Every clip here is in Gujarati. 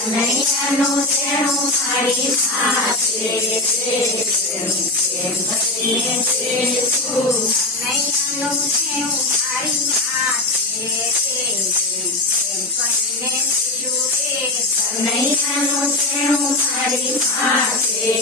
કનૈયાનું તેણું મારી માથે કનૈયાનું તેણું મારી માથે કનૈયાનું તેણું મારી માથે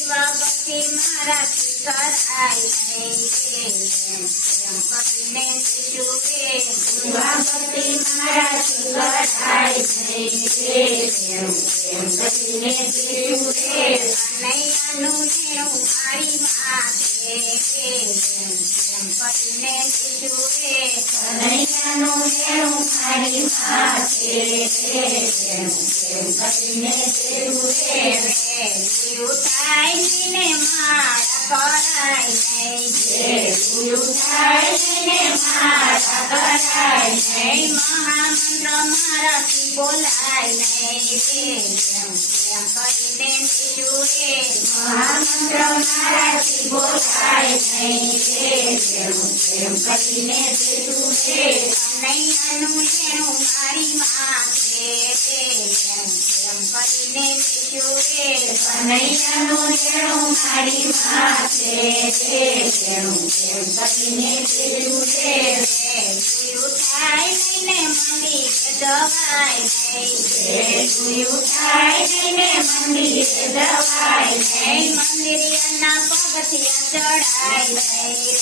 દીવાબત્તી મારાથી કરાય નહીં દીવાબત્તી મારાથી કરાય નહીં કનૈયાનું તેણું મારી માથે કનૈયાનું તેણું મારી માથે ઉઠાઈને મારા કરાય નહીં ઉઠાઈને મારા કરાય નહીં મહામંત્ર મારાથી બોલાય નહીં કરીને મહામંત્ર મારાથી બોલાય નહીં કરીને કનૈયાનું તેણું મારી માથે કરીને કનૈયાનું તેણું મારી માથે કરીને ઉઠાય નહીં મંદિર દવાય નહીં ઉઠાય નહીં મંદિર દવાય નહીં મંદિરના પગથિયા ચડાય નહીં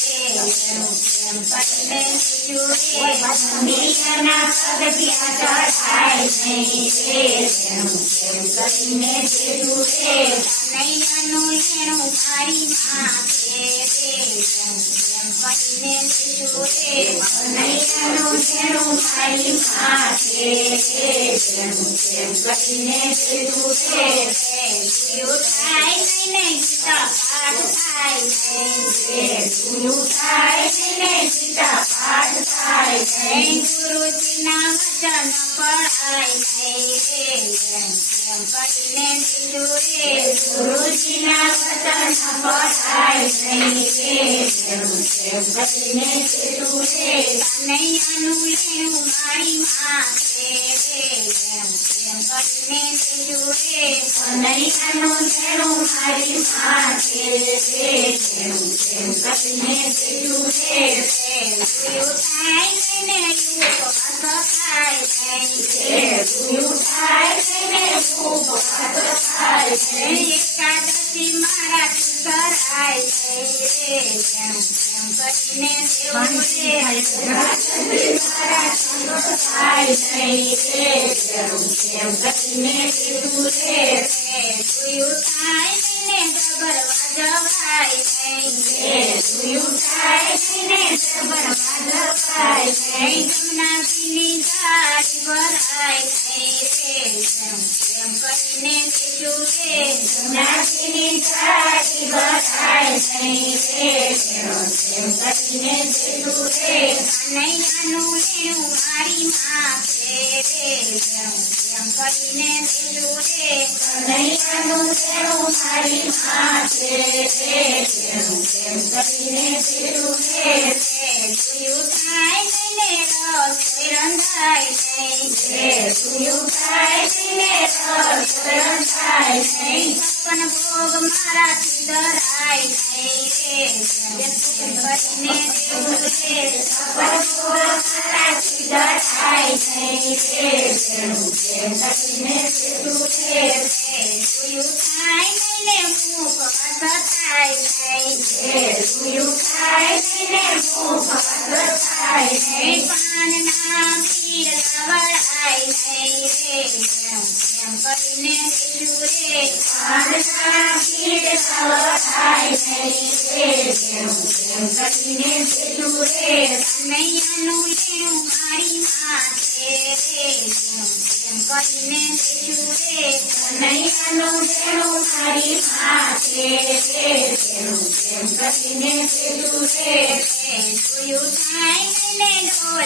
મંદિરના પગથિયા ચડાય નહીં કનૈયાનું તેણું મારી માથે કનૈયાનું તેણું મારી માથે ઉઠાય નહીં ગીતા પાઠ થાય નહીં ઉઠાય નહીં ગીતા પાઠ થાય નહીં ગુરુજીના વચન પડાય નહીં ગુરુજીના વચન પડાય નહીં કનૈયાનું તેણું મારી માથે કનૈયાનું તેણું મારી માથે ઉઠાય નહીં થાય નહીં એકાદશી મારાથી કરાય કનૈયાનું તેણું મારી માથે કનૈયાનું તેણું મારી માથે ઉઠાય નહીં રંધાય નહીં ઉઠાય નહીં રંધાય નહીં છપ્પન ભોગ મારાથી ધરાય નહીં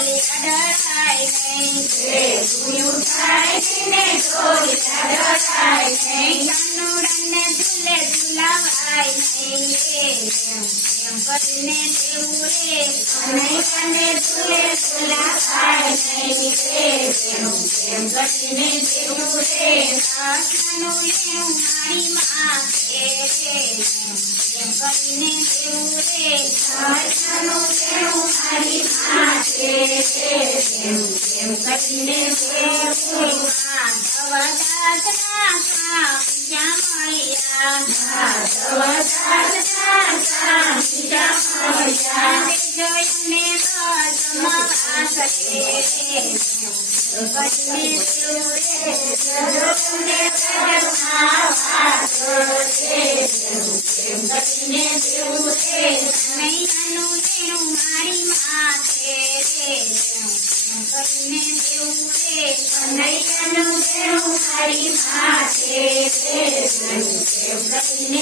ડળાય નહીં રે પૂયું થાય ને ઢોલિયા ડળાય નહીં કાનુડાને ઝૂલે ઝૂલાવાય નહીં રે એમ કરીને દેવું રે કનૈયાને ઝૂલે ઝૂલાવાય નહીં રે એમ કરીને દેવું રે કાઠાનું લેણું મારી માથે રે એમ કરીને દેવું રે કાઠાનું લેણું મારી માથે રે એમ કરીને દેવું માધવ દાસના કાપિયા મળ્યા માધવ દાસના કાપિયા મળ્યા જયને જમવાસ રે કરીને દેવું રે જયને જમવાસ રે એમ કરીને દેવું રે કનૈયાનું લેણું મારી માથે રે એમ કરીને દેવું રે કનૈયાનું લેણું મારી માથે રે એમ કરીને